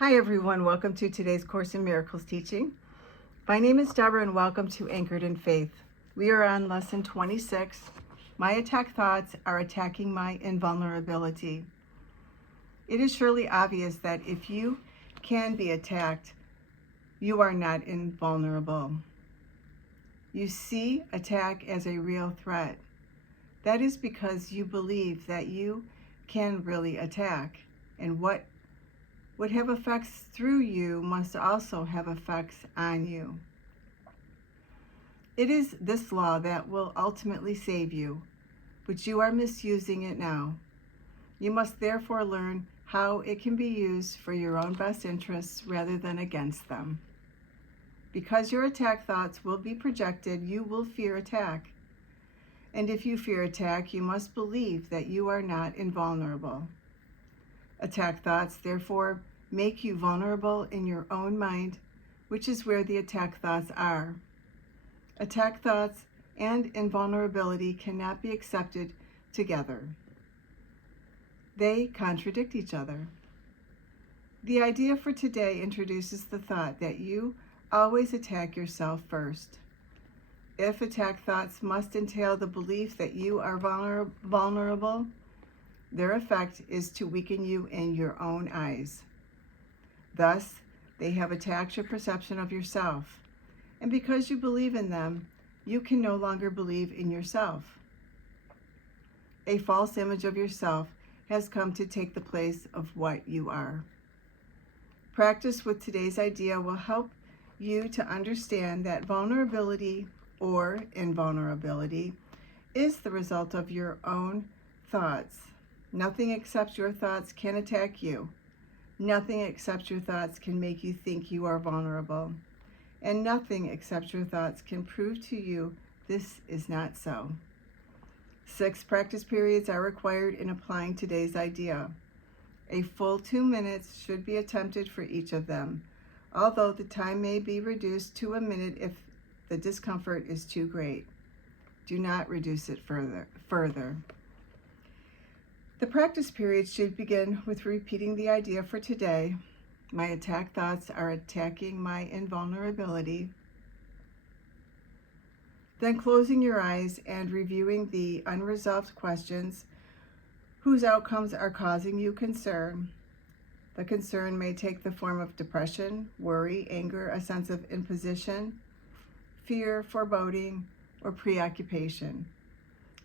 Hi everyone, welcome to today's Course in Miracles teaching. My name is Deborah and welcome to Anchored in Faith. We are on lesson 26. My attack thoughts are attacking my invulnerability. It is surely obvious that if you can be attacked, you are not invulnerable. You see attack as a real threat. That is because you believe that you can really attack, and what would have effects through you must also have effects on you. It is this law that will ultimately save you, but you are misusing it now. You must therefore learn how it can be used for your own best interests rather than against them. Because your attack thoughts will be projected, you will fear attack. And if you fear attack, you must believe that you are not invulnerable. Attack thoughts, therefore, make you vulnerable in your own mind, which is where the attack thoughts are. Attack thoughts and invulnerability cannot be accepted together. They contradict each other. The idea for today introduces the thought that you always attack yourself first. If attack thoughts must entail the belief that you are vulnerable, their effect is to weaken you in your own eyes. Thus, they have attacked your perception of yourself, and because you believe in them, you can no longer believe in yourself. A false image of yourself has come to take the place of what you are. Practice with today's idea will help you to understand that vulnerability or invulnerability is the result of your own thoughts. Nothing except your thoughts can attack you. Nothing except your thoughts can make you think you are vulnerable. And nothing except your thoughts can prove to you this is not so. 6 practice periods are required in applying today's idea. A full 2 minutes should be attempted for each of them, although the time may be reduced to a minute if the discomfort is too great. Do not reduce it further. The practice period should begin with repeating the idea for today. My attack thoughts are attacking my invulnerability. Then closing your eyes and reviewing the unresolved questions whose outcomes are causing you concern. The concern may take the form of depression, worry, anger, a sense of imposition, fear, foreboding, or preoccupation.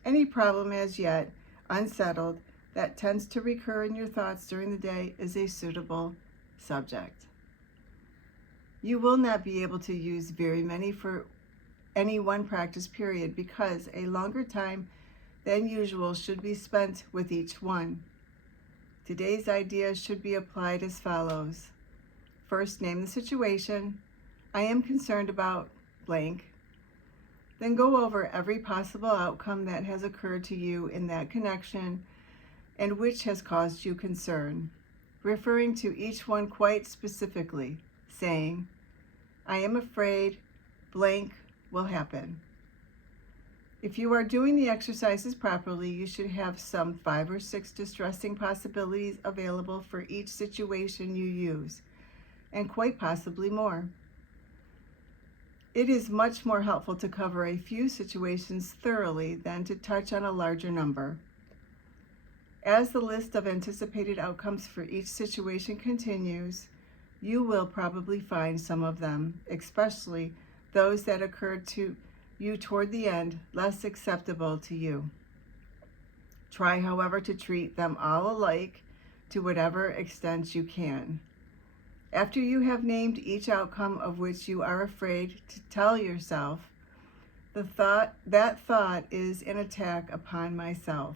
Any problem as yet unsettled that tends to recur in your thoughts during the day is a suitable subject. You will not be able to use very many for any one practice period because a longer time than usual should be spent with each one. Today's ideas should be applied as follows. First, name the situation. I am concerned about blank. Then go over every possible outcome that has occurred to you in that connection and which has caused you concern, referring to each one quite specifically, saying, I am afraid blank will happen. If you are doing the exercises properly, you should have some 5 or 6 distressing possibilities available for each situation you use, and quite possibly more. It is much more helpful to cover a few situations thoroughly than to touch on a larger number. As the list of anticipated outcomes for each situation continues, you will probably find some of them, especially those that occurred to you toward the end, less acceptable to you. Try, however, to treat them all alike to whatever extent you can. After you have named each outcome of which you are afraid, to tell yourself, that thought is an attack upon myself.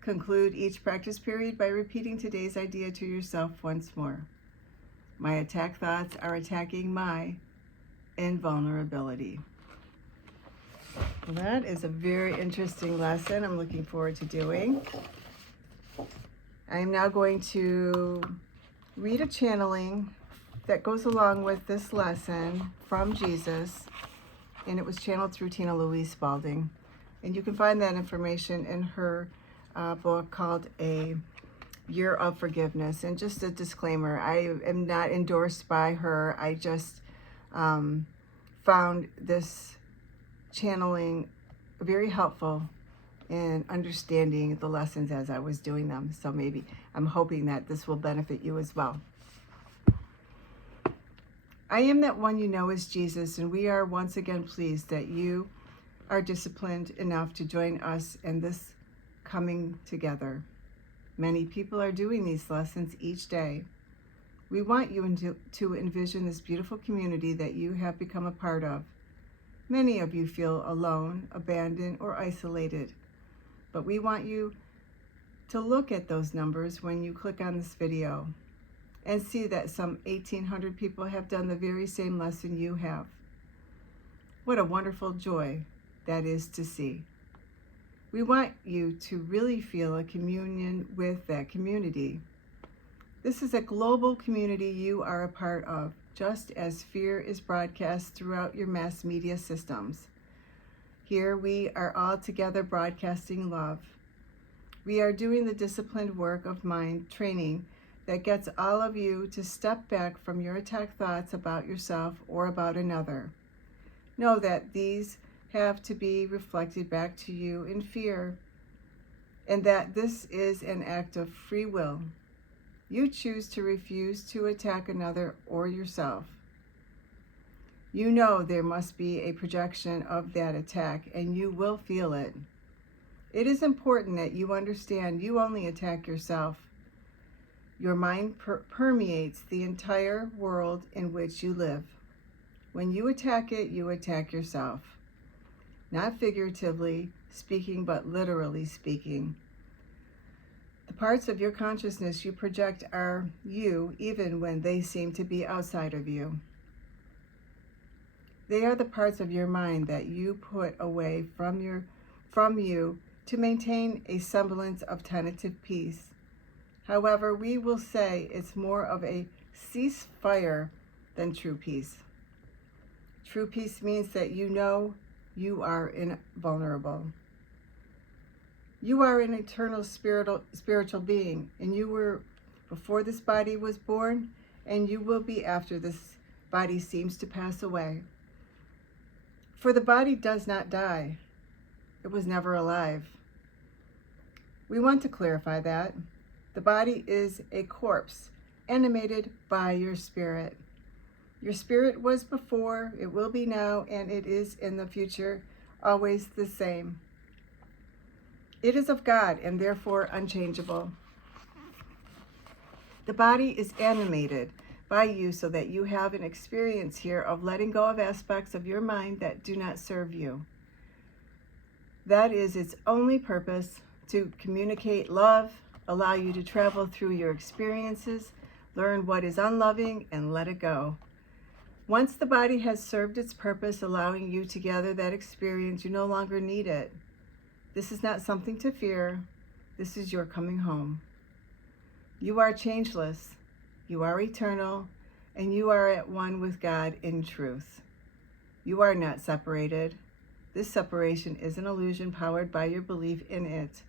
Conclude each practice period by repeating today's idea to yourself once more. My attack thoughts are attacking my invulnerability. Well, that is a very interesting lesson I'm looking forward to doing. I am now going to read a channeling that goes along with this lesson from Jesus, and it was channeled through Tina Louise Spalding. And you can find that information in her book called year of forgiveness. And just a disclaimer, I am not endorsed by her. I just found this channeling very helpful in understanding the lessons as I was doing them. So maybe I'm hoping that this will benefit you as well. I am that one you know is Jesus, and we are once again pleased that you are disciplined enough to join us in this coming together. Many people are doing these lessons each day. We want you to envision this beautiful community that you have become a part of. Many of you feel alone, abandoned, or isolated, but we want you to look at those numbers when you click on this video and see that some 1,800 people have done the very same lesson you have. What a wonderful joy that is to see. We want you to really feel a communion with that community. This is a global community you are a part of, just as fear is broadcast throughout your mass media systems. Here we are all together broadcasting love. We are doing the disciplined work of mind training that gets all of you to step back from your attack thoughts about yourself or about another. Know that these have to be reflected back to you in fear, and that this is an act of free will. You choose to refuse to attack another or yourself. You know there must be a projection of that attack, and you will feel it. It is important that you understand you only attack yourself. Your mind permeates the entire world in which you live. When you attack it, you attack yourself. Not figuratively speaking, but literally speaking. The parts of your consciousness you project are you, even when they seem to be outside of you. They are the parts of your mind that you put away from you to maintain a semblance of tentative peace. However, we will say it's more of a ceasefire than true peace. True peace means that you know you are invulnerable. You are an eternal spiritual being, and you were before this body was born, and you will be after this body seems to pass away. For the body does not die. It was never alive. We want to clarify that. The body is a corpse, animated by your spirit. Your spirit was before, it will be now, and it is in the future, always the same. It is of God and therefore unchangeable. The body is animated by you so that you have an experience here of letting go of aspects of your mind that do not serve you. That is its only purpose, to communicate love, allow you to travel through your experiences, learn what is unloving, and let it go. Once the body has served its purpose, allowing you to gather that experience, you no longer need it. This is not something to fear. This is your coming home. You are changeless. You are eternal, and you are at one with God in truth. You are not separated. This separation is an illusion powered by your belief in it,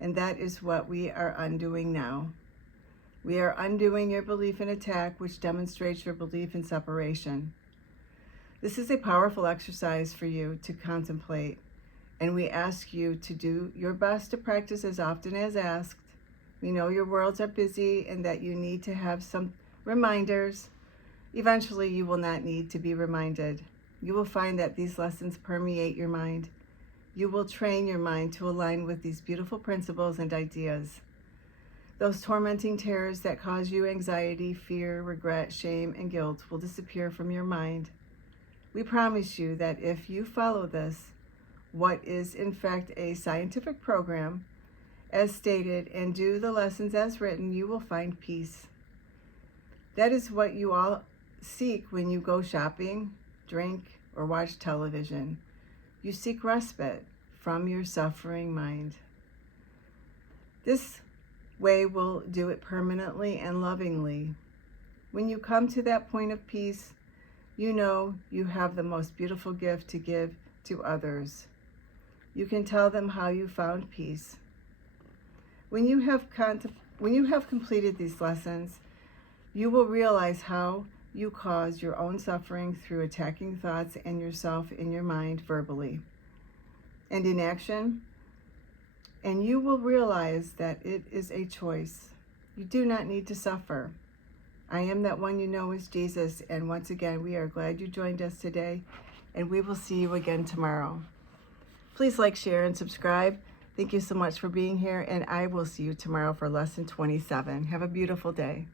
and that is what we are undoing now. We are undoing your belief in attack, which demonstrates your belief in separation. This is a powerful exercise for you to contemplate, and we ask you to do your best to practice as often as asked. We know your worlds are busy and that you need to have some reminders. Eventually, you will not need to be reminded. You will find that these lessons permeate your mind. You will train your mind to align with these beautiful principles and ideas. Those tormenting terrors that cause you anxiety, fear, regret, shame, and guilt will disappear from your mind. We promise you that if you follow this, what is in fact a scientific program, as stated, and do the lessons as written, you will find peace. That is what you all seek when you go shopping, drink, or watch television. You seek respite from your suffering mind. This way will do it permanently and lovingly. When you come to that point of peace, you know you have the most beautiful gift to give to others. You can tell them how you found peace. When you have When you have completed these lessons, you will realize how you cause your own suffering through attacking thoughts and yourself in your mind verbally and in action. And you will realize that it is a choice. You do not need to suffer. I am that one you know is Jesus. And once again, we are glad you joined us today, and we will see you again tomorrow. Please like, share, and subscribe. Thank you so much for being here, and I will see you tomorrow for lesson 27. Have a beautiful day.